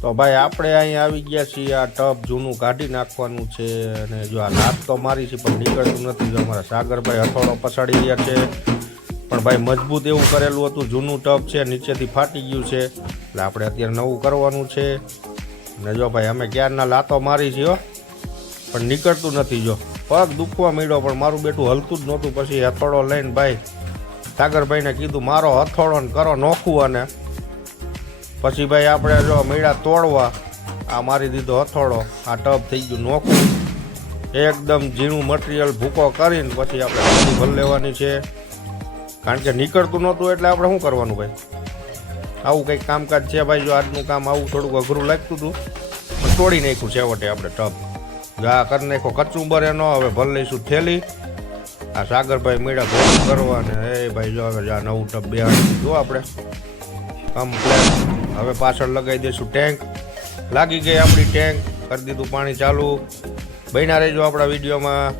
તો ભાઈ આપણે અહીંયા આવી ગયા છીએ, આ ટબ જૂનું કાઢી નાખવાનું છે અને જો આ લાત તો મારી છે પણ નીકળતું નથી. જો અમારા સાગરભાઈ હથોડો પછાડી રહ્યા છે, પણ ભાઈ મજબૂત એવું કરેલું હતું, જૂનું ટબ છે, નીચેથી ફાટી ગયું છે એટલે આપણે અત્યારે નવું કરવાનું છે. અને જો ભાઈ અમે ક્યારના લાતો મારી છે હો, પણ નીકળતું નથી. જો પગ દુખવા માંડ્યો પણ મારું બેટું હલતું જ નહોતું. પછી હથોડો લઈને ભાઈ સાગરભાઈને કીધું મારો હથોડો ને કરો નોખું. અને પછી ભાઈ આપણે જો મીડા તોડવા, આ મારી દીધો હથોડો, આ ટબ થઈ ગયું નોખું. એકદમ ઝીણું મટીરિયલ ભૂકો કરીને પછી આપણે હળદી ભરી લેવાની છે, કારણ કે નીકળતું નહોતું એટલે આપણે શું કરવાનું ભાઈ, આવું કંઈક કામકાજ છે ભાઈ. જો આજનું કામ આવું થોડુંક અઘરું લાગતું હતું પણ તોડી નાખ્યું છેવટે આપણે ટબ. જો આ કરી નાખો કચુંબર એનો. હવે ભરી લઈશું થેલી. આ સાગરભાઈ મીડા ભેગું કરવા ને એ ભાઈ જો હવે આ નવું ટબ બેહાડી જો આપણે કમ્પ્લેટ. હવે પાછળ લગાવી દઈશું ટેન્ક. લાગી ગઈ આપણી ટેન્ક, કરી દીધું પાણી ચાલુ. બન્યા રહેજો આપણા વિડીયોમાં.